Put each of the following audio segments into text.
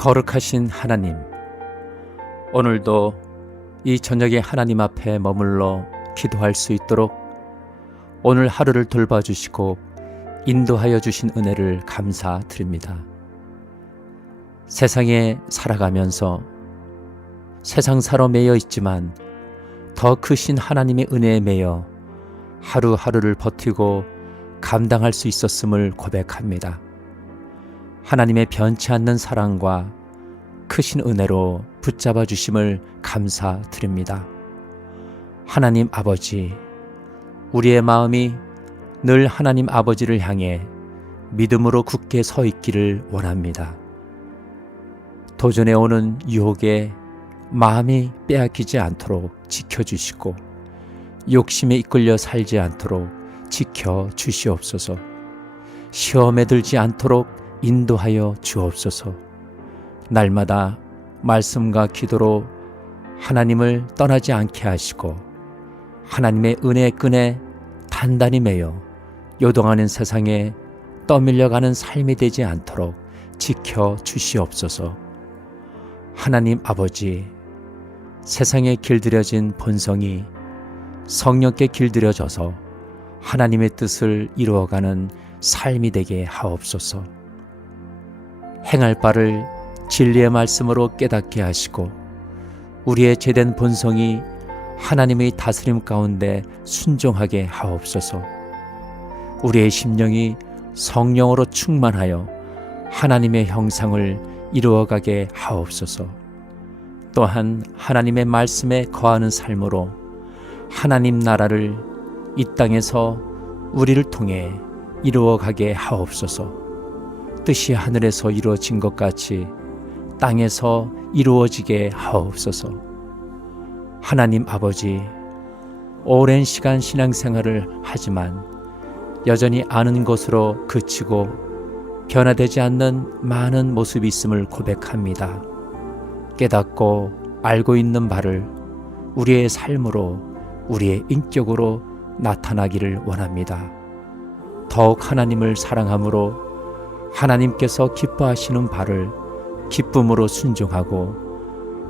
거룩하신 하나님, 오늘도 이 저녁에 하나님 앞에 머물러 기도할 수 있도록 오늘 하루를 돌봐주시고 인도하여 주신 은혜를 감사드립니다. 세상에 살아가면서 세상사로 매여 있지만 더 크신 하나님의 은혜에 매여 하루하루를 버티고 감당할 수 있었음을 고백합니다. 하나님의 변치 않는 사랑과 크신 은혜로 붙잡아 주심을 감사드립니다. 하나님 아버지, 우리의 마음이 늘 하나님 아버지를 향해 믿음으로 굳게 서 있기를 원합니다. 도전에 오는 유혹에 마음이 빼앗기지 않도록 지켜주시고 욕심에 이끌려 살지 않도록 지켜 주시옵소서. 시험에 들지 않도록 인도하여 주옵소서. 날마다 말씀과 기도로 하나님을 떠나지 않게 하시고 하나님의 은혜 끈에 단단히 매여 요동하는 세상에 떠밀려가는 삶이 되지 않도록 지켜 주시옵소서. 하나님 아버지, 세상에 길들여진 본성이 성령께 길들여져서 하나님의 뜻을 이루어가는 삶이 되게 하옵소서. 행할 바를 진리의 말씀으로 깨닫게 하시고 우리의 죄된 본성이 하나님의 다스림 가운데 순종하게 하옵소서. 우리의 심령이 성령으로 충만하여 하나님의 형상을 이루어가게 하옵소서. 또한 하나님의 말씀에 거하는 삶으로 하나님 나라를 이 땅에서 우리를 통해 이루어가게 하옵소서. 뜻이 하늘에서 이루어진 것 같이 땅에서 이루어지게 하옵소서. 하나님 아버지, 오랜 시간 신앙생활을 하지만 여전히 아는 것으로 그치고 변화되지 않는 많은 모습이 있음을 고백합니다. 깨닫고 알고 있는 바를 우리의 삶으로, 우리의 인격으로 나타나기를 원합니다. 더욱 하나님을 사랑함으로 하나님께서 기뻐하시는 바를 기쁨으로 순종하고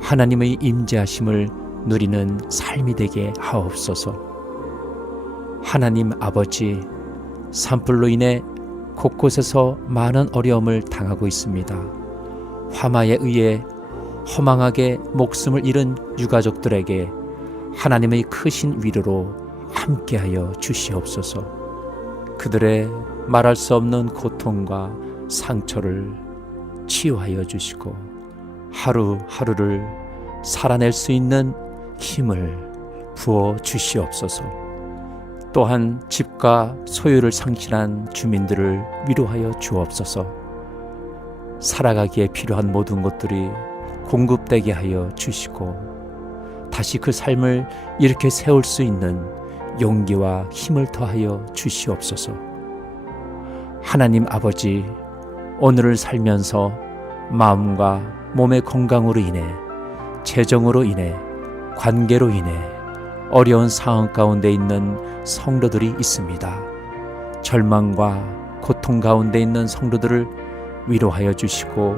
하나님의 임재하심을 누리는 삶이 되게 하옵소서. 하나님 아버지, 산불로 인해 곳곳에서 많은 어려움을 당하고 있습니다. 화마에 의해 허망하게 목숨을 잃은 유가족들에게 하나님의 크신 위로로 함께하여 주시옵소서. 그들의 말할 수 없는 고통과 상처를 치유하여 주시고 하루하루를 살아낼 수 있는 힘을 부어 주시옵소서. 또한 집과 소유를 상실한 주민들을 위로하여 주옵소서. 살아가기에 필요한 모든 것들이 공급되게 하여 주시고 다시 그 삶을 이렇게 세울 수 있는 용기와 힘을 더하여 주시옵소서. 하나님 아버지, 오늘을 살면서 마음과 몸의 건강으로 인해 재정으로 인해 관계로 인해 어려운 상황 가운데 있는 성도들이 있습니다. 절망과 고통 가운데 있는 성도들을 위로하여 주시고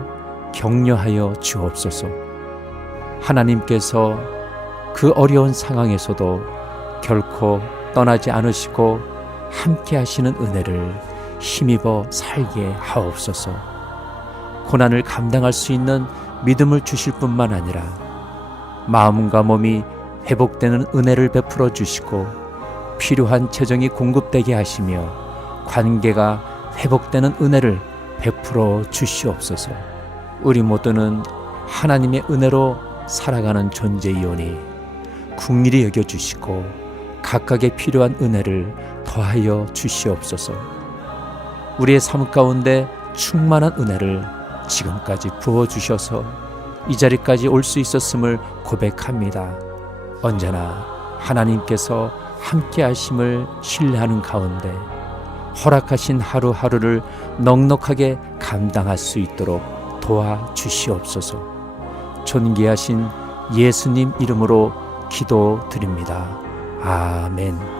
격려하여 주옵소서. 하나님께서 그 어려운 상황에서도 결코 떠나지 않으시고 함께 하시는 은혜를 힘입어 살게 하옵소서. 고난을 감당할 수 있는 믿음을 주실 뿐만 아니라 마음과 몸이 회복되는 은혜를 베풀어 주시고 필요한 재정이 공급되게 하시며 관계가 회복되는 은혜를 베풀어 주시옵소서. 우리 모두는 하나님의 은혜로 살아가는 존재이오니 국리히 여겨 주시고 각각의 필요한 은혜를 더하여 주시옵소서. 우리의 삶 가운데 충만한 은혜를 지금까지 부어 주셔서 이 자리까지 올 수 있었음을 고백합니다. 언제나 하나님께서 함께 하심을 신뢰하는 가운데 허락하신 하루하루를 넉넉하게 감당할 수 있도록 도와 주시옵소서. 존귀하신 예수님 이름으로 기도드립니다. 아멘.